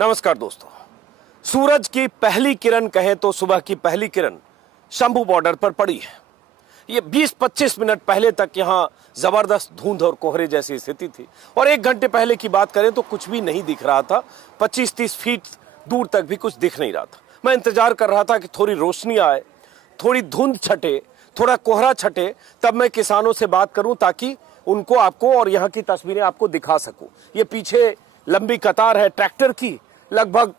नमस्कार दोस्तों। सूरज की पहली किरण कहें तो सुबह की पहली किरण शंभू बॉर्डर पर पड़ी है। ये 20-25 मिनट पहले तक यहाँ जबरदस्त धुंध और कोहरे जैसी स्थिति थी और 1 घंटे पहले की बात करें तो कुछ भी नहीं दिख रहा था। 25-30 फीट दूर तक भी कुछ दिख नहीं रहा था। मैं इंतजार कर रहा था कि थोड़ी रोशनी आए, थोड़ी धुंध छटे, थोड़ा कोहरा छटे, तब मैं किसानों से बात करूं ताकि उनको, आपको और यहाँ की तस्वीरें आपको दिखा सकूं। ये पीछे लंबी कतार है ट्रैक्टर की, लगभग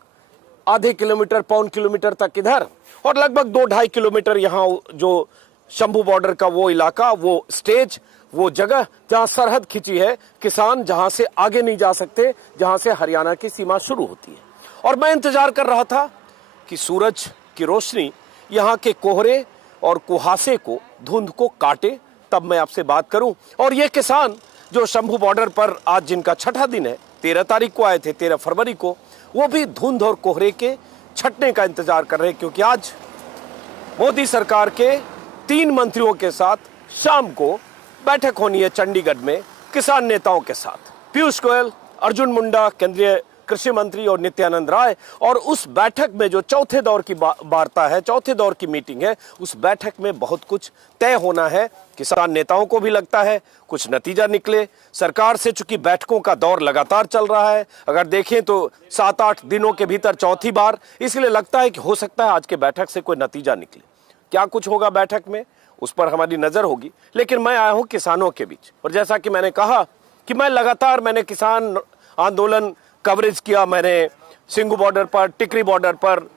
आधे किलोमीटर, पौन किलोमीटर तक इधर और लगभग 2-2.5 किलोमीटर यहाँ जो शंभू बॉर्डर का वो इलाका, वो स्टेज, वो जगह जहां सरहद खिंची है। किसान जहां से आगे नहीं जा सकते, जहां से हरियाणा की सीमा शुरू होती है। और मैं इंतजार कर रहा था कि सूरज की रोशनी यहाँ के कोहरे और कुहासे को, धुंध को काटे, तब मैं आपसे बात करूं। और ये किसान जो शंभू बॉर्डर पर आज जिनका छठा दिन है, 13 तारीख को आए थे, 13 फरवरी को, वो भी धुंध और कोहरे के छटने का इंतजार कर रहे हैं, क्योंकि आज मोदी सरकार के 3 मंत्रियों के साथ शाम को बैठक होनी है चंडीगढ़ में किसान नेताओं के साथ। पीयूष गोयल, अर्जुन मुंडा केंद्रीय कृषि मंत्री और नित्यानंद राय। और उस बैठक में जो चौथे दौर की वार्ता है, चौथे दौर की मीटिंग है, उस बैठक में बहुत कुछ तय होना है। किसान नेताओं को भी लगता है कुछ नतीजा निकले। सरकार से चूंकि बैठकों का दौर लगातार चल रहा है, अगर देखें तो 7-8 दिनों के भीतर चौथी बार, इसलिए लगता है कि हो सकता है आज के बैठक से कोई नतीजा निकले। क्या कुछ होगा बैठक में, उस पर हमारी नजर होगी। लेकिन मैं आया हूं किसानों के बीच, और जैसा कि मैंने कहा कि मैंने किसान आंदोलन कवरेज किया। मैंने सिंघू बॉर्डर पर, टिकरी बॉर्डर पर,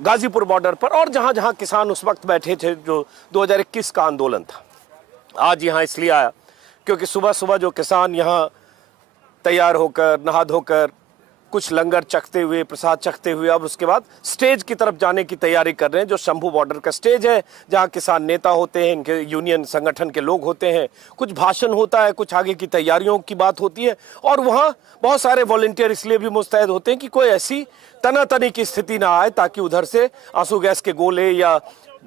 गाजीपुर बॉर्डर पर और जहां जहां किसान उस वक्त बैठे थे, जो 2021 का आंदोलन था। आज यहां इसलिए आया क्योंकि सुबह सुबह जो किसान यहां तैयार होकर, नहा धोकर, कुछ लंगर चखते हुए, प्रसाद चखते हुए, अब उसके बाद स्टेज की तरफ जाने की तैयारी कर रहे हैं, जो शंभू बॉर्डर का स्टेज है, जहां किसान नेता होते हैं, इनके यूनियन संगठन के लोग होते हैं, कुछ भाषण होता है, कुछ आगे की तैयारियों की बात होती है। और वहां बहुत सारे वॉलंटियर इसलिए भी मुस्तैद होते हैं कि कोई ऐसी तनातनी की स्थिति ना आए, ताकि उधर से आंसू गैस के गोले या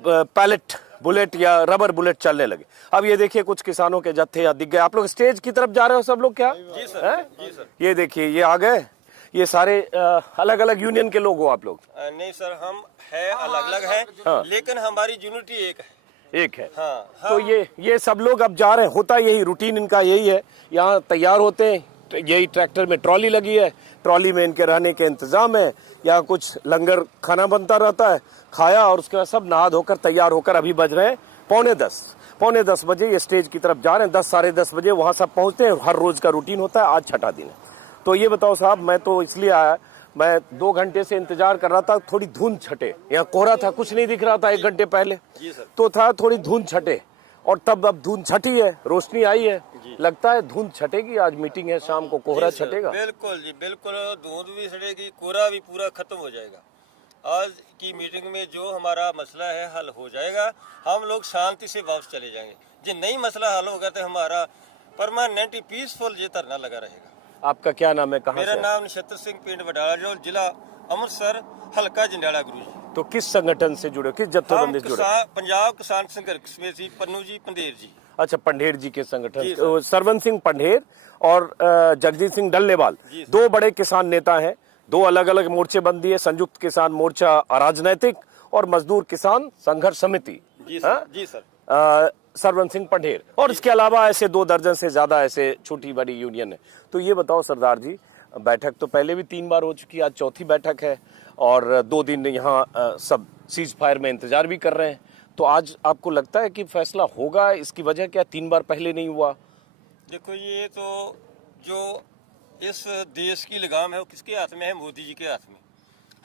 पैलेट बुलेट या रबर बुलेट चलने लगे। अब ये देखिए कुछ किसानों के जत्थे यहाँ दिख गए। आप लोग स्टेज की तरफ जा रहे हो सब लोग क्या? जी सर, जी सर। ये देखिए ये आ गए, ये सारे अलग अलग यूनियन के लोग हो आप लोग? नहीं सर, हम है अलग अलग हैं, हाँ। लेकिन हमारी यूनिटी एक है। हाँ। हाँ। तो ये सब लोग अब जा रहे हैं, होता यही, रूटीन इनका यही है। यहाँ तैयार होते हैं, तो यही ट्रैक्टर में ट्रॉली लगी है, ट्रॉली में इनके रहने के इंतजाम है। यहाँ कुछ लंगर खाना बनता रहता है, खाया और उसके बाद सब नहा धोकर तैयार होकर अभी बज रहे हैं 9:45 बजे ये स्टेज की तरफ जा रहे हैं। 10 साढ़े 10 बजे वहाँ सब पहुँचते हैं। हर रोज का रूटीन होता है, आज छठा दिन है। तो ये बताओ साहब, मैं तो इसलिए आया, मैं 2 घंटे से इंतजार कर रहा था थोड़ी धुंध छटे। यहाँ कोहरा था, कुछ नहीं दिख रहा था 1 घंटे पहले, तो था थोड़ी धुंध छटे, और तब अब धुंध छटी है, रोशनी आई है, लगता है धुंध छटेगी। आज मीटिंग है, शाम को कोहरा छटेगा। बिल्कुल जी, बिल्कुल, धुंध भी छटेगी, कोहरा भी पूरा खत्म हो जाएगा। आज की मीटिंग में जो हमारा मसला है हल हो जाएगा, हम लोग शांति से वापस चले जाएंगे। जो नई मसला हल होगा तो हमारा परमानेंट पीसफुल ये धरना लगा रहेगा। आपका क्या नाम है, कहाँ मेरा से? नाम नक्षत्र सिंह, पिंड वडाला, जिला अमृतसर, हल्का जंडाला गुरु जी। तो किस संगठन से जुड़े, किस जत्थेबंदी से जुड़े? पंजाब किसान संघर्ष समिति, पन्नू जी पंडेर जी। अच्छा, पंडेर जी के संगठन, सरवन सिंह पंडेर और जगजीत सिंह डल्लेवाल, 2 बड़े किसान नेता हैं। 2 अलग अलग मोर्चे बंदी है, संयुक्त किसान मोर्चा राजनैतिक और मजदूर किसान संघर्ष समिति। जी सर, जी सर। सरवन सिंह पंडेर, और इसके अलावा ऐसे 2 दर्जन से ज्यादा ऐसे छोटी बड़ी यूनियन है। तो ये बताओ सरदार जी, बैठक तो पहले भी 3 बार हो चुकी है, आज चौथी बैठक है, और 2 दिन यहाँ सब सीज फायर में इंतजार भी कर रहे हैं। तो आज आपको लगता है कि फैसला होगा? इसकी वजह क्या 3 बार पहले नहीं हुआ? देखो, ये तो जो इस देश की लगाम है वो किसके हाथ में है? मोदी जी के हाथ में।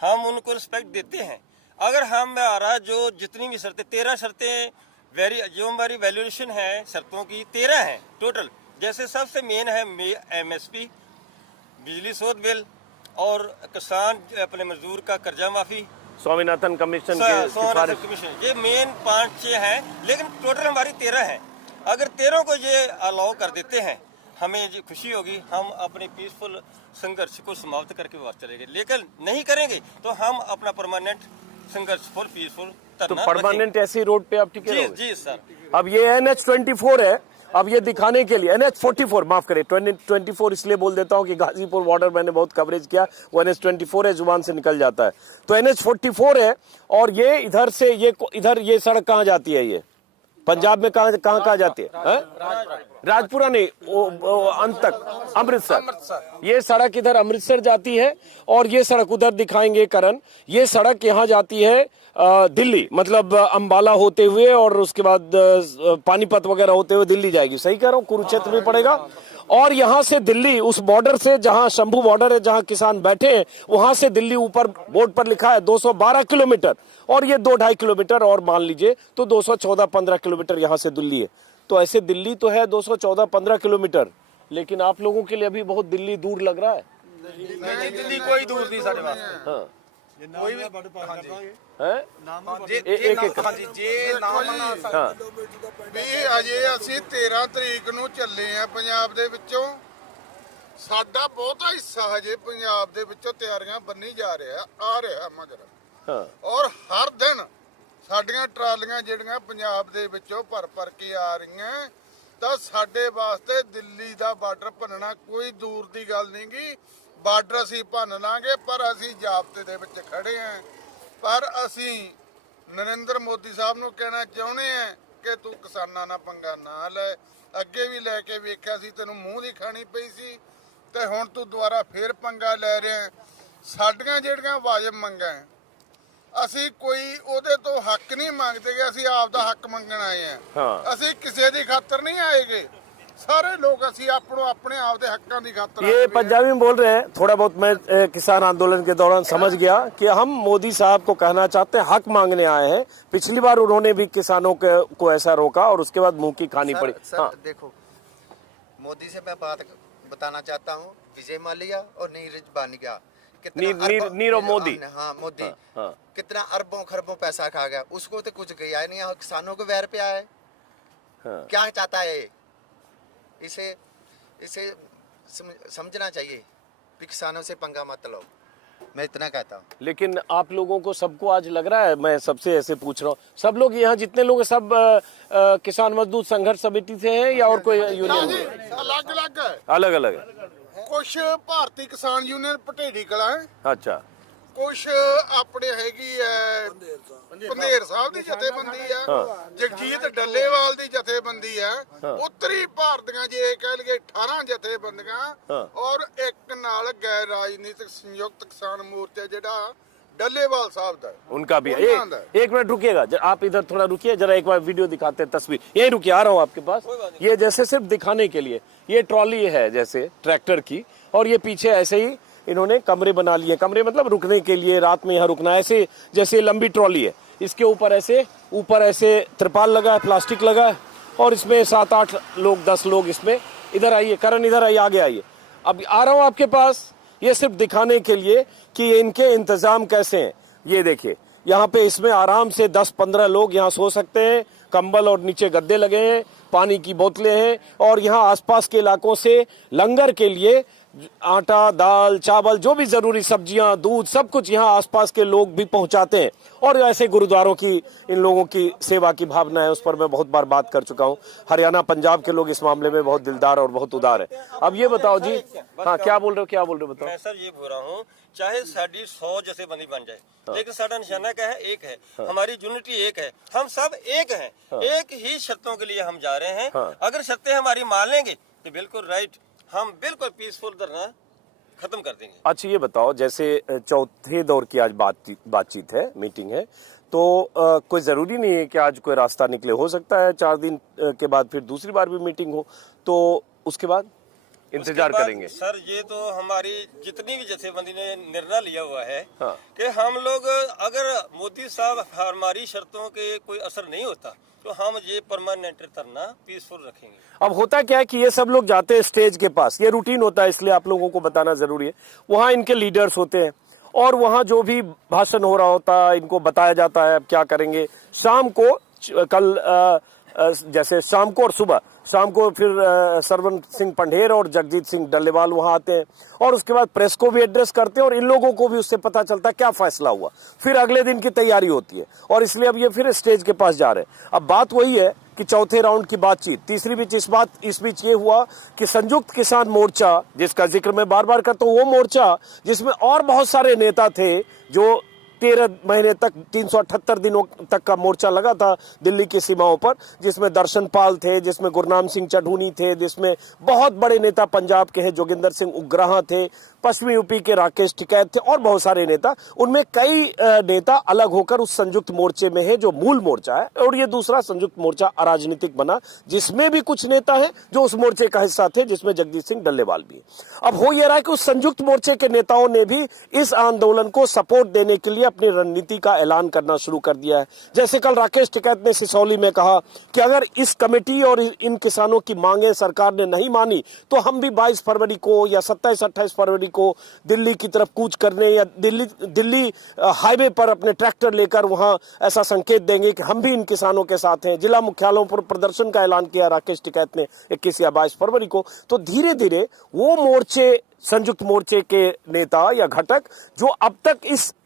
हम उनको रिस्पेक्ट देते हैं। अगर हमारा जो जितनी भी शर्तें, 13 शर्तें, जो हमारी वैल्यूएशन है शर्तों की 13 हैं टोटल। जैसे सबसे मेन है MSP, बिजली शोध बिल और किसान अपने मजदूर का कर्जा माफी, स्वामीनाथन कमीशन के सिफारिश, ये मेन 5-6 हैं, लेकिन टोटल हमारी 13 हैं। अगर 13 को ये अलाउ कर देते हैं, हमें जी खुशी होगी। हम अपने पीसफुल संघर्ष को समाप्त करके वापस चलेंगे। लेकिन नहीं करेंगे तो हम अपना परमानेंट संघर्ष फुल पीसफुल तो परमानेंट ऐसी रोड पे आप टिके रहोगे? जी सर। अब ये NH-24 है अब ये दिखाने के लिए NH44, माफ करें 24 इसलिए बोल देता हूं कि गाजीपुर बॉर्डर मैंने बहुत कवरेज किया, वो NH24 है, जुबान से निकल जाता है। तो NH44 है और ये इधर से ये सड़क कहाँ जाती है? ये पंजाब में कहाँ जाती है? राजपुरा नहीं, अंत तक अमृतसर। ये सड़क इधर अमृतसर जाती है और ये सड़क उधर दिखाएंगे करण, ये सड़क यहाँ जाती है दिल्ली, मतलब अंबाला होते हुए और उसके बाद पानीपत वगैरह होते हुए दिल्ली जाएगी। सही कह रहा हूँ? कुरुक्षेत्र भी पड़ेगा और यहाँ से दिल्ली, उस बॉर्डर से जहाँ शंभू बॉर्डर है, जहाँ किसान बैठे हैं, वहां से दिल्ली ऊपर बोर्ड पर लिखा है 212 किलोमीटर और ये 2-2.5 किलोमीटर और मान लीजिए तो 214-15 किलोमीटर यहाँ से दिल्ली है। तो ऐसे दिल्ली तो है 214-15 किलोमीटर, लेकिन आप लोगों के लिए अभी बहुत दिल्ली दूर लग रहा है। नहीं, दिल्ली कोई दूर नहीं साढ़े वास्ते। हाँ कोई भी ਵੀ ਅਜੇ ਅਸੀਂ 13 ਤਰੀਕ ਨੂੰ ਚੱਲੇ ਆ ਪੰਜਾਬ ਦੇ ਵਿੱਚੋਂ, ਸਾਡਾ ਬਹੁਤਾ ਹਿੱਸਾ ਹਜੇ ਪੰਜਾਬ ਦੇ ਵਿੱਚੋਂ ਤਿਆਰੀਆਂ ਬੰਨੀ ਜਾ ਰਿਹਾ ਮਗਰ। ਔਰ ਹਰ ਦਿਨ ਸਾਡੀਆਂ ਟਰਾਲੀਆਂ ਜਿਹੜੀਆਂ ਪੰਜਾਬ ਦੇ ਵਿੱਚੋਂ ਭਰ ਕੇ ਆ ਰਹੀਆਂ, ਤਾਂ ਸਾਡੇ ਵਾਸਤੇ ਦਿੱਲੀ ਦਾ ਬਾਰਡਰ ਭੰਨਣਾ ਕੋਈ ਦੂਰ ਦੀ ਗੱਲ ਨਹੀਂ ਗੀ। ਬਾਰਡਰ ਅਸੀਂ ਭੰਨ ਲਾਂਗੇ, ਪਰ ਅਸੀਂ ਜਾਬਤੇ ਦੇ ਵਿੱਚ ਖੜੇ ਆਂ। ਪਰ ਅਸੀਂ ਨਰਿੰਦਰ ਮੋਦੀ ਸਾਹਿਬ ਨੂੰ ਕਹਿਣਾ ਚਾਹੁੰਦੇ ਆ ਕਿ ਤੂੰ ਕਿਸਾਨਾਂ ਨਾਲ ਪੰਗਾ ਨਾ ਲੈ। ਅੱਗੇ ਵੀ ਲੈ ਕੇ ਵੇਖਿਆ ਸੀ, ਤੈਨੂੰ ਮੂੰਹ ਦੀ ਖਾਣੀ ਪਈ ਸੀ, ਤੇ ਹੁਣ ਤੂੰ ਦੁਬਾਰਾ ਫੇਰ ਪੰਗਾ ਲੈ ਰਿਹਾ। ਸਾਡੀਆਂ ਜਿਹੜੀਆਂ ਵਾਜਬ ਮੰਗਾਂ, ਅਸੀਂ ਕੋਈ ਉਹਦੇ ਤੋਂ ਹੱਕ ਨਹੀਂ ਮੰਗਦੇ ਕਿ ਅਸੀਂ ਆਪ ਦਾ ਹੱਕ ਮੰਗਣ ਆਏ ਆ। ਅਸੀਂ ਕਿਸੇ ਦੀ ਖਾਤਰ नहीं आएगे, सारे लोग ਅਸੀਂ अपने आप के हकों की खातर। ये पंजाबी में बोल रहे हैं, थोड़ा बहुत मैं किसान आंदोलन के दौरान समझ गया कि हम मोदी साहब को कहना चाहते हैं, हक मांगने आए हैं। पिछली बार उन्होंने भी किसानों को ऐसा रोका और उसके बाद मुंह की खानी पड़ी। सर देखो, मोदी से मैं बात बताना चाहता हूँ, विजय माल्या और नीरज बानिया नीरव मोदी, हाँ मोदी, कितना अरबों खरबों पैसा खा गया, उसको तो कुछ गया नहीं, किसानों को वैर पे आया है। क्या चाहता है? इसे समझना चाहिए कि किसानों से पंगा मत लो, मैं इतना कहता हूँ। लेकिन आप लोगों को सबको आज लग रहा है, मैं सबसे ऐसे पूछ रहा हूँ, सब लोग यहाँ जितने लोग सब किसान मजदूर संघर्ष समिति से हैं या और कोई यूनियन? अलग अलग है। कुछ भारतीय किसान यूनियन पटेड़ी कला है, अच्छा, कुछ अपने हैगी है पंधेर साहब की जथेबंदी है, जगजीत डल्लेवाल की जथेबंदी है, उत्तरी भारत जे कह लिए 18 जथेबंदियां और एक नाल गैर राजनीतिक संयुक्त किसान मोर्चा जेड़ा डल्लेवाल साहब का, उनका भी है। एक मिनट रुकिएगा, आप इधर थोड़ा रुकिए, जरा एक बार वीडियो दिखाते हैं, तस्वीर यही रुकिए, आ रहा हूँ आपके पास। ये जैसे सिर्फ दिखाने के लिए ये ट्रॉली है जैसे ट्रैक्टर की, और ये पीछे ऐसे ही इन्होंने कमरे बना लिए, कमरे मतलब रुकने के लिए, रात में यहाँ रुकना, ऐसे जैसे लंबी ट्रॉली है, इसके ऊपर ऐसे त्रिपाल लगा है, प्लास्टिक लगा है, और इसमें 7-8 लोग 10 लोग इसमें। इधर आइए करण, इधर आइए, आगे आइए, अब आ रहा हूँ आपके पास। ये सिर्फ दिखाने के लिए कि इनके इंतजाम कैसे हैं। ये देखिए, यहाँ पे इसमें आराम से 10-15 लोग यहाँ सो सकते हैं, कंबल और नीचे गद्दे लगे हैं, पानी की बोतलें हैं, और यहाँ आसपास के इलाकों से लंगर के लिए आटा, दाल, चावल, जो भी जरूरी सब्जियां, दूध, सब कुछ यहाँ आसपास के लोग भी पहुंचाते हैं। और ऐसे गुरुद्वारों की इन लोगों की सेवा की भावना है, उस पर मैं बहुत बार बात कर चुका हूँ। हरियाणा, पंजाब के लोग इस मामले में बहुत दिलदार और बहुत उदार है। अब ये बताओ जी, हाँ क्या बोल रहे हो बताओ। मैं सर ये बोल रहा हूँ, चाहे साड़ी 100 जथेबंदी बन जाए, लेकिन साਡਾ निशाना क्या है? एक है, हमारी यूनिटी एक है, हम सब एक हैं, एक ही शर्तों के लिए हम जा रहे हैं। अगर शर्तें हमारी मान लेंगे तो बिल्कुल राइट, हम बिल्कुल पीसफुल धरना खत्म कर देंगे। अच्छा ये बताओ, जैसे चौथे दौर की आज बातचीत है, मीटिंग है, तो कोई जरूरी नहीं है कि आज कोई रास्ता निकले, हो सकता है 4 दिन के बाद फिर दूसरी बार भी मीटिंग हो, तो उसके बाद इंतजार करेंगे। सर ये तो हमारी जितनी भी जथेबंदी ने निर्णय लिया हुआ है कि हम लोग, अगर मोदी साहब हमारी शर्तों के कोई असर नहीं होता तो हम ये परमानेंट धरना पीसफुल रखेंगे। अब होता क्या है कि ये सब लोग जाते हैं स्टेज के पास, ये रूटीन होता है, इसलिए आप लोगों को बताना जरूरी है। वहाँ इनके लीडर्स होते हैं और वहाँ जो भी भाषण हो रहा होता है इनको बताया जाता है अब क्या करेंगे। शाम को कल जैसे शाम को और सुबह, शाम को फिर सरवन सिंह पंढेर और जगजीत सिंह डल्लेवाल वहां आते हैं और उसके बाद प्रेस को भी एड्रेस करते हैं और इन लोगों को भी उससे पता चलता है क्या फैसला हुआ। फिर अगले दिन की तैयारी होती है और इसलिए अब ये फिर स्टेज के पास जा रहे हैं। अब बात वही है कि चौथे राउंड की बातचीत। तीसरी बीच इस बीच ये हुआ कि संयुक्त किसान मोर्चा, जिसका जिक्र मैं बार बार करता हूं, वो मोर्चा जिसमें और बहुत सारे नेता थे, जो 13 महीने तक 378 दिनों तक का मोर्चा लगा था दिल्ली की सीमाओं पर, जिसमें दर्शन पाल थे, जिसमें गुरनाम सिंह चढ़ूनी थे, जिसमें बहुत बड़े नेता पंजाब के हैं जोगिंदर सिंह उग्राहा थे, पश्चिमी यूपी के राकेश टिकैत थे और बहुत सारे नेता। उनमें कई नेता अलग होकर उस संयुक्त मोर्चे में है जो मूल मोर्चा है, और ये दूसरा संयुक्त मोर्चा अराजनीतिक बना, जिसमें भी कुछ नेता हैं जो उस मोर्चे का हिस्सा थे, जिसमें जगदीश सिंह डल्लेवाल भी है। अब हो यह रहा है कि उस संयुक्त मोर्चे के नेताओं ने भी इस आंदोलन को सपोर्ट देने के लिए अपनी रणनीति का ऐलान करना शुरू कर दिया है। जैसे कल राकेश टिकैत ने सिसौली में कहा कि अगर इस कमेटी और इन किसानों की मांगे सरकार ने नहीं मानी तो हम भी 22 फरवरी को या 27-28 फरवरी को दिल्ली की तरफ कूच करने या दिल्ली हाईवे पर अपने ट्रैक्टर लेकर वहां ऐसा संकेत देंगे कि हम भी इन किसानों के साथ हैं। जिला मुख्यालयों पर प्रदर्शन का ऐलान किया राकेश टिकैत ने 21 या 22 फरवरी को। तो धीरे धीरे वो मोर्चे, संयुक्त मोर्चे के नेता या घटक जो अब तक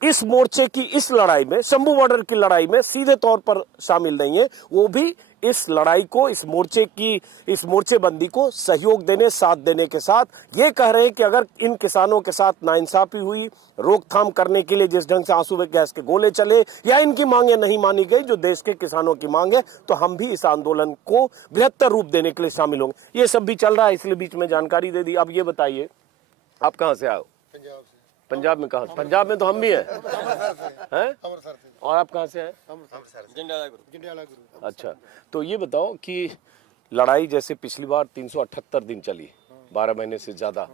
इस मोर्चे की इस लड़ाई में, शंभू बॉर्डर की लड़ाई में सीधे तौर पर शामिल नहीं है, वो भी इस लड़ाई को, इस मोर्चेबंदी को सहयोग देने, साथ देने के साथ ये कह रहे हैं कि अगर इन किसानों के साथ नाइंसाफी हुई, रोकथाम करने के लिए जिस ढंग से आंसू गैस के गोले चले या इनकी मांगे नहीं मानी गई जो देश के किसानों की मांग है, तो हम भी इस आंदोलन को बृहत्तर रूप देने के लिए शामिल होंगे। ये सब भी चल रहा है, इसलिए बीच में जानकारी दे दी। अब ये बताइए, आप कहाँ से आए हो? पंजाब से। पंजाब में कहाँ? पंजाब में तो हम भी हैं। हैं? अमृतसर से। और आप कहाँ से हैं? जंडियाला गुरु। अच्छा, तो ये बताओ कि लड़ाई जैसे पिछली बार 378 दिन चली, 12 महीने से ज्यादा,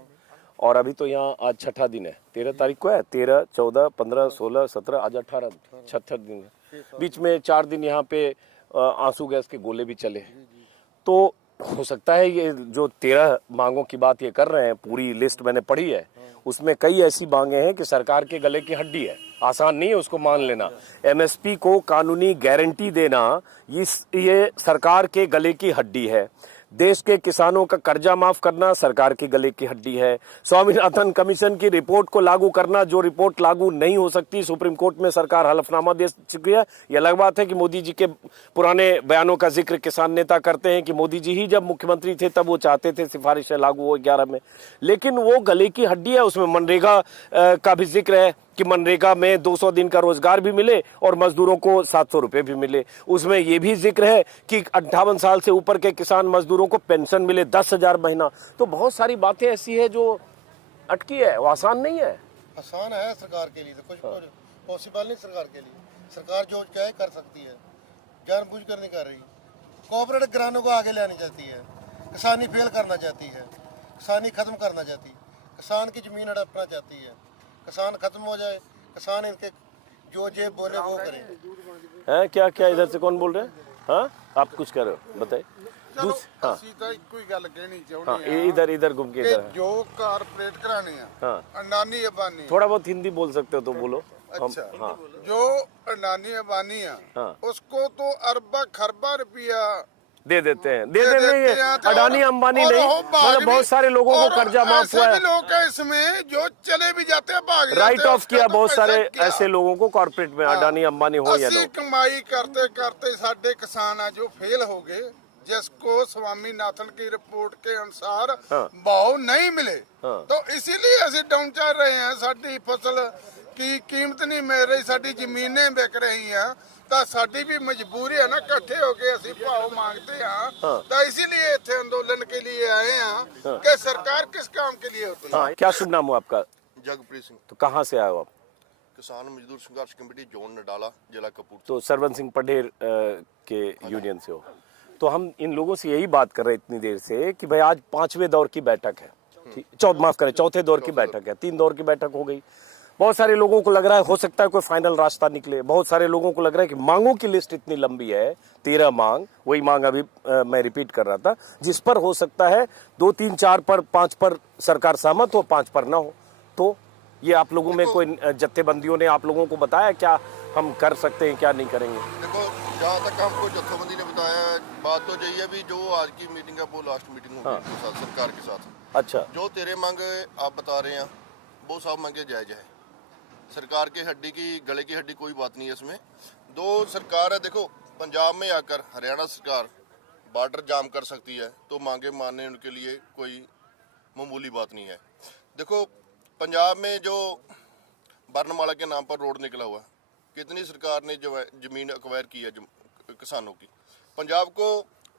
और अभी तो यहाँ आज छठा दिन है, 13 तारीख को है, 13, 14, 15, 16, 17, आज 18, 76 दिन है। बीच में 4 दिन यहाँ पे आंसू गैस के गोले भी चले। तो हो सकता है ये जो 13 मांगों की बात ये कर रहे हैं, पूरी लिस्ट मैंने पढ़ी है, उसमें कई ऐसी मांगे हैं कि सरकार के गले की हड्डी है, आसान नहीं है उसको मान लेना। एमएसपी को कानूनी गारंटी देना ये सरकार के गले की हड्डी है। देश के किसानों का कर्जा माफ करना सरकार की गले की हड्डी है। स्वामीनाथन कमीशन की रिपोर्ट को लागू करना, जो रिपोर्ट लागू नहीं हो सकती, सुप्रीम कोर्ट में सरकार हलफनामा दे चुकी है। यह अलग बात है कि मोदी जी के पुराने बयानों का जिक्र किसान नेता करते हैं कि मोदी जी ही जब मुख्यमंत्री थे तब वो चाहते थे सिफारिशें लागू हो 11 में, लेकिन वो गले की हड्डी है। उसमें मनरेगा का भी जिक्र है कि मनरेगा में 200 दिन का रोजगार भी मिले और मजदूरों को 700 रुपए भी मिले। उसमें यह भी जिक्र है कि 58 साल से ऊपर के किसान मजदूरों को पेंशन मिले 10,000 महीना। तो बहुत सारी बातें ऐसी है जो अटकी है, वो आसान नहीं है। आसान है सरकार के लिए, तो कुछ पॉसिबल नहीं सरकार के लिए। सरकार जो चाहे कर सकती है, जानबूझ कर नहीं कर रही। कोऑपरेटिव घरानों को आगे लानी चाहती है, किसानी फेल करना चाहती है, किसानी खत्म करना चाहती है, किसान की जमीन हड़पना चाहती है। किसान खत्म हो जाए, किसान इनके जो जे बोले वो करे। क्या क्या इधर से कौन बोल रहे हैं? हाँ, आप कुछ कर रहे हो, बताइए। ਚਲੋ हाँ ਅਸੀਂ ਤਾਂ ਇੱਕੋ ਹੀ ਗੱਲ ਕਹਿਣੀ हाँ, ਚਾਹੁੰਦੇ ਹਾਂ इधर इधर घूम के ਕਿ इधर। ਜੋ ਕਾਰਪੋਰੇਟ ਘਰਾਣੇ ਆ हाँ, ਅਡਾਨੀ ਅੰਬਾਨੀ थोड़ा बहुत हिंदी बोल सकते हो तो बोलो। हम अच्छा हाँ जो अडानी अंबानी है हाँ। उसको तो अरबा खरबा रुपया दे देते हैं, दे दे देते नहीं देते हैं है। तो अडानी अंबानी और नहीं, वो भाग मतलब बहुत भी- सारे लोगों को और कर्जा माफ ऐसे हुआ भी है, लोग हैं इसमें जो चले भी जाते हैं, भाग राइट जाते हैं, ऑफ किया उसका तो बहुत पैसा सारे क्या? ऐसे लोगों को कॉर्पोरेट में, अडानी अंबानी हो या ਅਸੀਂ नो। कमाई करते करते साडे किसान आ जो फेल हो गए, जिसको स्वामीनाथन की रिपोर्ट के अनुसार हाँ। भाव नहीं मिले, हाँ। तो इसीलिए ਅਸੀਂ डाउन चल रहे हैं। साडी फसल की कीमत नहीं मिल रही, साडी जमीनें बिक रही हैं, ਤਾਂ ਸਾਡੀ ਵੀ ਮਜਬੂਰੀ ਹੈ ਨਾ, ਇਕੱਠੇ ਹੋ ਕੇ ਅਸੀਂ ਭਾव मांगते हैं। तो इसीलिए इतने आंदोलन के लिए आए हैं कि सरकार किस काम के लिए होती है। हाँ, क्या शुभ नाम हो आपका? जगप्रीत सिंह, तो कहाँ से आए हो आप? किसान मजदूर संघर्ष कमेटी जोन नडाला, जिला कपूरथला। तो सरवन सिंह पटेल के यूनियन से हो। तो हम इन लोगों से यही बात कर रहे इतनी देर से कि भाई आज 5वें दौर की बैठक है, माफ करें, चौथे दौर की बैठक है। 3 दौर की बैठक हो गई। बहुत सारे लोगों को लग रहा है हो सकता है कोई फाइनल रास्ता निकले। बहुत सारे लोगों को लग रहा है कि मांगों की लिस्ट इतनी लंबी है, 13 मांग, वही मांग अभी मैं रिपीट कर रहा था, जिस पर हो सकता है 2, 3, 4 पर, 5 पर सरकार सहमत हो, 5 पर ना हो। तो ये आप लोगों में कोई जत्थेबंदियों ने आप लोगों को बताया क्या हम कर सकते हैं, क्या नहीं करेंगे? देखो, जहाँ तक हमको जत्थेबंदी ने बताया, बात तो यही है भी जो आज की मीटिंग है वो लास्ट मीटिंग होगी इनके साथ, सरकार के साथ। अच्छा, जो 13 मांग आप बता रहे हैं वो सब मांगे जायज है। सरकार के हड्डी की, गले की हड्डी कोई बात नहीं है इसमें। दो सरकार है, देखो पंजाब में आकर हरियाणा सरकार बॉर्डर जाम कर सकती है, तो मांगे मानने उनके लिए कोई मामूली बात नहीं है। देखो, पंजाब में जो बर्नमाला के नाम पर रोड निकला हुआ, कितनी सरकार ने जो जमीन एक्वायर की है किसानों की। पंजाब को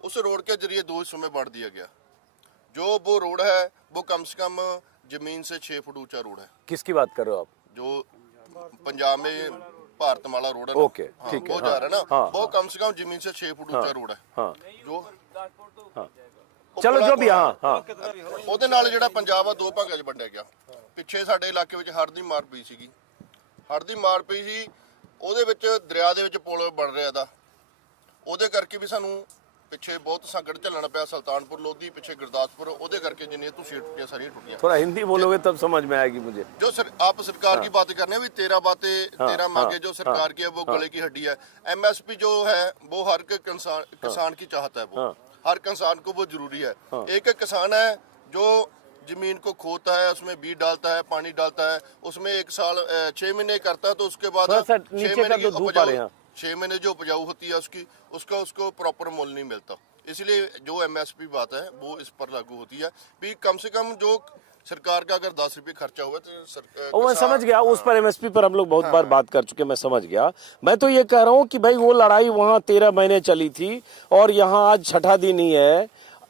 उस रोड के जरिए 2 हिस्सों में बांट दिया गया। जो वो रोड है वो कम से कम जमीन से 6 फुट ऊंचा रोड है। किसकी बात कर रहे हो आप? जो पंजाब में भारतमाला रोड है ना, ओके, ठीक है, वो जा रहा है ना, हाँ, वो कम से कम जमीन से 6 फुट ऊंचा रोड है। हाँ, जो ਚਲੋ ਜੋ ਵੀ ਹਾਂ ਹਾਂ ਉਹਦੇ ਨਾਲ ਜਿਹੜਾ ਪੰਜਾਬ ਆ 2 ਭਾਗਾਂ 'ਚ ਵੰਡਿਆ ਗਿਆ। ਪਿੱਛੇ ਸਾਡੇ ਇਲਾਕੇ ਵਿੱਚ ਹੜ੍ਹ ਦੀ ਮਾਰ ਪਈ ਸੀਗੀ, ਹੜ੍ਹ ਦੀ ਮਾਰ ਪਈ ਸੀ, ਉਹਦੇ ਵਿੱਚ ਦਰਿਆ ਦੇ ਵਿੱਚ ਪੁਲ ਬਣ ਰਿਹਾ ਦਾ, ਉਹਦੇ ਕਰਕੇ ਵੀ ਸਾਨੂੰ ਪਿੱਛੇ ਬਹੁਤ ਸੰਕਟ ਝੱਲਣਾ ਪਿਆ। ਸੁਲਤਾਨਪੁਰ ਲੋਧੀ, ਪਿੱਛੇ ਗੁਰਦਾਸਪੁਰ, ਉਹਦੇ ਕਰਕੇ ਜਿੰਨੇ ਤੁਸੀਂ ਟੁੱਟੀਆਂ ਸਾਰੀਆਂ ਟੁੱਟੀਆਂ। थोड़ा हिंदी बोलोगे तब समझ में आएगी मुझे। जो आप सरकार की बातें कर रहे हैं, 13 बातें 13 मांगे जो सरकार की है वो गले की हड्डी है। MSP जो है वो हर किसान की चाहत है, वो हर किसान को वो जरूरी है। एक किसान है जो जमीन को खोदता है, उसमें बीज डालता है, पानी डालता है, उसमें 1 साल 6 महीने करता है, तो उसके बाद 6 महीने जो उपजाऊ होती है उसको प्रॉपर मोल नहीं मिलता। इसलिए जो MSP बात है वो इस पर लागू होती है भी कम से कम जो सरकार का अगर 10 रुपये खर्चा हुआ तो मैं समझ गया। उस पर MSP पर हम लोग बहुत बार बात कर चुके, मैं समझ गया। मैं तो ये कह रहा हूँ कि भाई वो लड़ाई वहां 13 महीने चली थी और यहाँ आज 6ठा दिन ही है।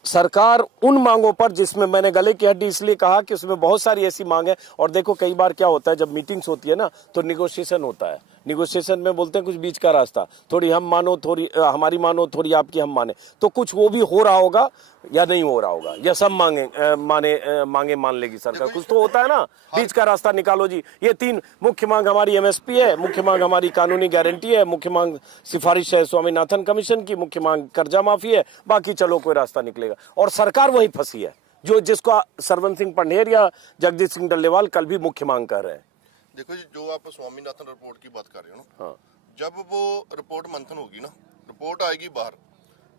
सरकार उन मांगों पर, जिसमें मैंने गले की हड्डी इसलिए कहा कि उसमें बहुत सारी ऐसी मांग है। और देखो कई बार क्या होता है, जब मीटिंग्स होती है ना तो निगोशिएशन होता है। निगोशिएशन में बोलते हैं कुछ बीच का रास्ता, थोड़ी हम मानो, थोड़ी हमारी मानो, थोड़ी आपकी हम माने। तो कुछ वो भी हो रहा होगा या नहीं हो रहा होगा, या सब मांगे मान लेगी सरकार। कुछ तो होता है ना, बीच का रास्ता निकालो जी। ये 3 मुख्य मांग हमारी MSP है, मुख्य मांग हमारी कानूनी गारंटी है, मुख्य मांग सिफारिश है स्वामीनाथन कमीशन की, मुख्य मांग कर्जा माफी है, बाकी चलो कोई रास्ता निकलेगा। और सरकार वही फंसी है जिसको सरवंत सिंह पंढेर या जगदीश सिंह डल्लेवाल कल भी मुख्य मांग कर रहे हैं। देखो जी, जो आप स्वामीनाथन रिपोर्ट की बात कर रहे हो ना, जब वो रिपोर्ट मंथन होगी ना, रिपोर्ट आएगी बाहर,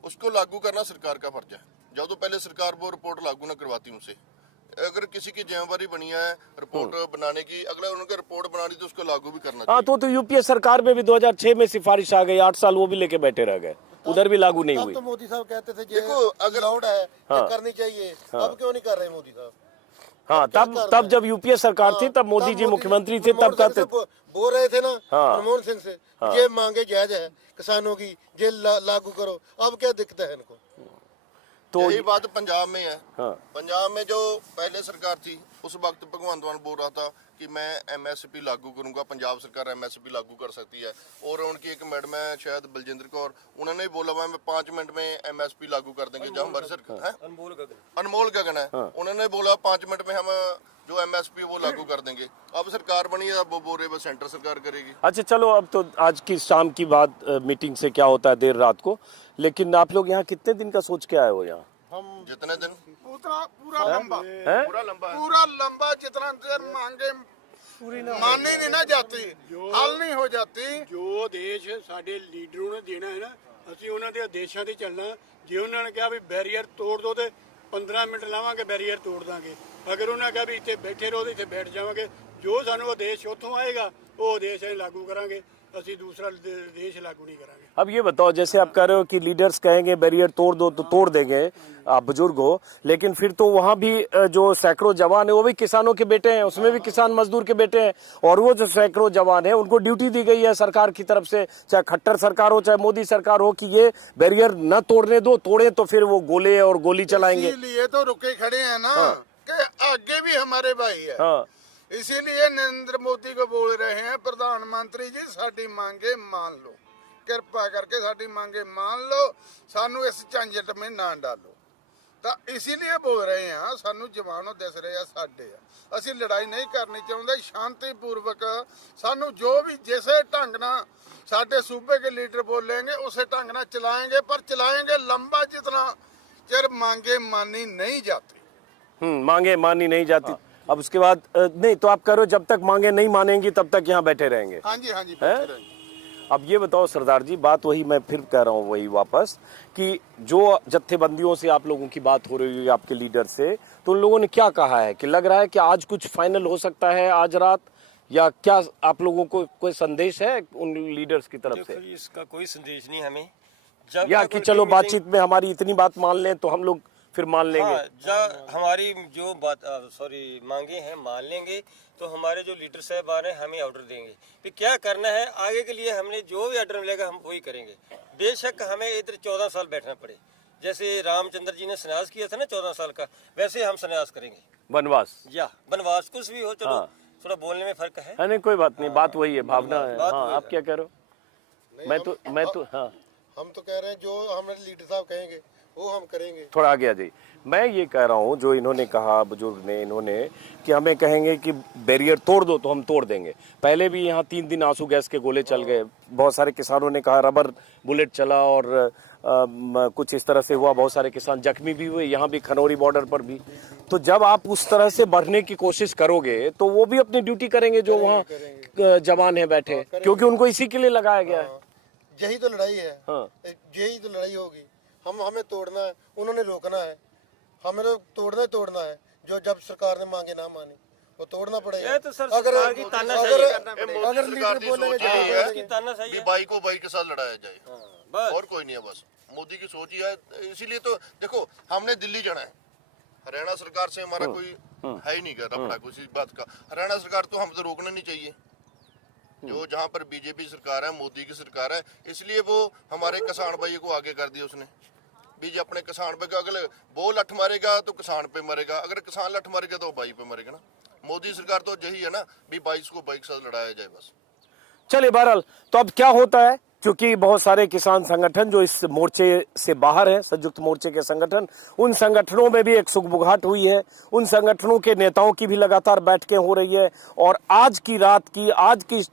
उसको लागू करना सरकार का फर्ज है। जब तो पहले सरकार वो रिपोर्ट लागू ना करवाती उनसे, अगर किसी की जिम्मेवारी बनी है रिपोर्ट बनाने की, अगला उनका रिपोर्ट बनानी तो उसको लागू भी करना चाहिए। तो UPA सरकार में भी 2006 में सिफारिश आ गई, 8 साल वो भी लेके बैठे रह गए, उधर भी लागू नहीं हुई। तो मोदी साहब कहते थे देखो, अगर लाउड है ये करनी चाहिए, अब क्यों नहीं कर रहे मोदी साहब? हाँ, तब जब UPA सरकार थी तब मोदी जी मुख्यमंत्री थे, तब कहते बोल रहे थे ना मनमोहन सिंह से, ये मांगे जायज है किसानों की, ये लागू करो। अब क्या दिक्कत है इनको? तो यही बात पंजाब में है। पंजाब में जो पहले सरकार थी उस वक्त भगवंत मान बोल रहा था कि मैं MSP लागू करूंगा, पंजाब सरकार MSP लागू कर सकती है। और उनकी एक मैडम है शायद बलजिंदर कौर, उन्होंने बोला हुआ मैं 5 मिनट में MSP लागू कर देंगे। जब हमारी सरकार है अनमोल गगन है, उन्होंने बोला 5 मिनट में हम जो MSP वो लागू कर देंगे। अब सरकार बनी है, अब वो बोल रहे बस सेंटर सरकार करेगी। अच्छा चलो, अब तो आज की शाम की बात, मीटिंग से क्या होता है देर रात को। लेकिन आप लोग यहाँ कितने दिन का सोच के आए हो? यहाँ हम जितने दिन पूरा लंबा जितना देर मांगे मानी नहीं ना जाती, हल नहीं हो जाती। जो देश साडे लीडरों ने देना है ना, ਅਸੀਂ ਉਹਨਾਂ ਦੇ ਆਦੇਸ਼ਾਂ ਤੇ ਚੱਲਣਾ। ਜੇ ਉਹਨਾਂ ਨੇ ਕਿਹਾ ਵੀ ਬੈਰੀਅਰ ਤੋੜ ਦੋ ਤੇ 15 ਮਿੰਟ ਲਾਵਾਂਗੇ ਬੈਰੀਅਰ ਤੋੜ ਦਾਂਗੇ। ਅਗਰ ਉਹਨਾਂ ਕਿਹਾ ਵੀ ਇੱਥੇ ਬੈਠੇ ਰਹੋ ਤੇ ਇੱਥੇ ਬੈਠ ਜਾਵਾਂਗੇ। ਜੋ ਸਾਨੂੰ ਆਦੇਸ਼ ਉੱਥੋਂ ਆਏਗਾ ਉਹ ਆਦੇਸ਼ ਅਸੀਂ ਲਾਗੂ ਕਰਾਂਗੇ, ਅਸੀਂ दूसरा देश लागू नहीं करांगे। अब ये बताओ, जैसे आप कह रहे हो कि लीडर्स कहेंगे बैरियर तोड़ दो तो तोड़ देंगे, आप बुजुर्ग हो, लेकिन फिर तो वहां भी जो सैकड़ों जवान है वो भी किसानों के बेटे हैं, उसमें भी किसान मजदूर के बेटे हैं। और वो जो सैकड़ों जवान है उनको ड्यूटी दी गई है सरकार की तरफ से, चाहे खट्टर सरकार हो चाहे मोदी सरकार हो, कि ये बैरियर न तोड़ने दो, तोड़े तो फिर वो गोले और गोली चलाएंगे। इसीलिए तो रुके खड़े हैं ना कि आगे भी हमारे भाई है। इसीलिए नरेंद्र मोदी को बोल रहे हैं प्रधानमंत्री जी साडी मांगे मान लो, कृपा करके साडी मांगे मान लो, सानू इस झंझट में ना डालो। तो इसीलिए बोल रहे हैं, सानू जवानों दस रहे हैं साडे, असी लड़ाई नहीं करनी चाहते, शांतिपूर्वक सानू जो भी जैसे ढंग ना साडे सूबे के लीडर बोलेंगे उसे ढंग ना चलाएंगे, पर चलाएंगे लंबा जितना चिर मांगे मानी नहीं जाती। मांगे मानी नहीं जाती। अब उसके बाद नहीं, तो आप कह रहे हो जब तक मांगे नहीं मानेंगी तब तक यहाँ बैठे रहेंगे। हाँ जी बैठे रहेंगे। अब ये बताओ सरदार जी, बात वही मैं फिर कह रहा हूँ वही वापस, कि जो जत्थेबंदियों से आप लोगों की बात हो रही है आपके लीडर से, तो उन लोगों ने क्या कहा है कि लग रहा है कि आज कुछ फाइनल हो सकता है आज रात, या क्या आप लोगों को कोई संदेश है उन लीडर्स की तरफ से? इसका कोई संदेश नहीं हमें, जब या तक कि उनकी चलो मीटिंग- बातचीत में हमारी इतनी बात मान लें तो हम लोग फिर मान लेंगे? हाँ, जब हमारी जो बात मांगे हैं मान लेंगे तो हमारे जो लीडर साहब आ रहे हैं हमें ऑर्डर देंगे कि क्या करना है आगे के लिए। हमने जो भी ऑर्डर मिलेगा हम वही करेंगे। बेशक हमें इधर 14 साल बैठना पड़े, जैसे रामचंद्र जी ने सन्यास किया था ना 14 साल का, वैसे हम सन्यास करेंगे वनवास या वनवास, कुछ भी हो। चलो हाँ। थोड़ा बोलने में फर्क है। है नहीं, कोई बात नहीं, बात वही है, भावना है। बात हाँ, वही आप है। क्या कह रहे हो? मैं तो हाँ, हम तो कह रहे हैं जो हमारे लीडर साहब कहेंगे वो हम करेंगे। थोड़ा आगे आ जाइए। मैं ये कह रहा हूँ जो इन्होंने कहा, बुजुर्ग ने, इन्होंने कि हमें कहेंगे कि बैरियर तोड़ दो तो हम तोड़ देंगे। पहले भी यहाँ 3 दिन आंसू गैस के गोले चल गए, बहुत सारे किसानों ने कहा रबर बुलेट चला और कुछ इस तरह से हुआ, बहुत सारे किसान जख्मी भी हुए, यहाँ भी खनौरी बॉर्डर पर भी। तो जब आप उस तरह से बढ़ने की कोशिश करोगे तो वो भी अपनी ड्यूटी करेंगे जो वहाँ जवान है बैठे, क्योंकि उनको इसी के लिए लगाया गया है। यही तो लड़ाई है। हाँ। यही तो लड़ाई होगी। हमें तोड़ना है, उन्होंने रोकना है। हमें तो तोड़ना है। जो जब सरकार ने मांगे ना मानी वो तोड़ना पड़ेगा। ये तो सर सरकार की तानाशाही अगर सरकार लीडर की बोलेंगे सोच जो यही है उसकी तानाशाही कि है। बाई को बाई के साथ लड़ाया जाए, बस और कोई नहीं है। बस मोदी की सोच ही है। इसीलिए तो देखो हमने दिल्ली जाना है, हरियाणा सरकार से हमारा कोई है ही नहीं कर रहा कुछ इस बात का। हरियाणा सरकार तो हम तो रोकना नहीं चाहिए, जो जहाँ पर बीजेपी सरकार है, मोदी की सरकार है, इसलिए वो हमारे किसान भाई को आगे कर दिया उसने। बीज अपने किसान पे का अगर वो लठ मारेगा तो किसान पे मरेगा, अगर किसान लठ मारेगा तो बाई पे मरेगा ना। मोदी सरकार तो यही है ना भी 22 को बाइक साथ लड़ाया जाए बस। चलिए बहरहाल, तो अब क्या होता है, क्योंकि बहुत सारे किसान संगठन जो इस मोर्चे से बाहर हैं, संयुक्त मोर्चे के संगठन, उन संगठनों में भी एक सुगबुगाहट हुई है। उन संगठनों के नेताओं की भी लगातार बैठकें हो रही है और आज की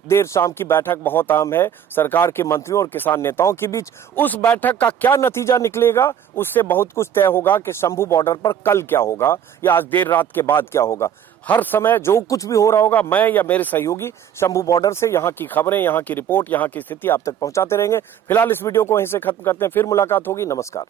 देर शाम की बैठक बहुत अहम है सरकार के मंत्रियों और किसान नेताओं के बीच। उस बैठक का क्या नतीजा निकलेगा उससे बहुत कुछ तय होगा कि शंभू बॉर्डर पर कल क्या होगा या आज देर रात के बाद क्या होगा। हर समय जो कुछ भी हो रहा होगा, मैं या मेरे सहयोगी शंभू बॉर्डर से यहाँ की खबरें, यहाँ की रिपोर्ट, यहाँ की स्थिति आप तक पहुंचाते रहेंगे। फिलहाल इस वीडियो को यहीं से खत्म करते हैं, फिर मुलाकात होगी। नमस्कार।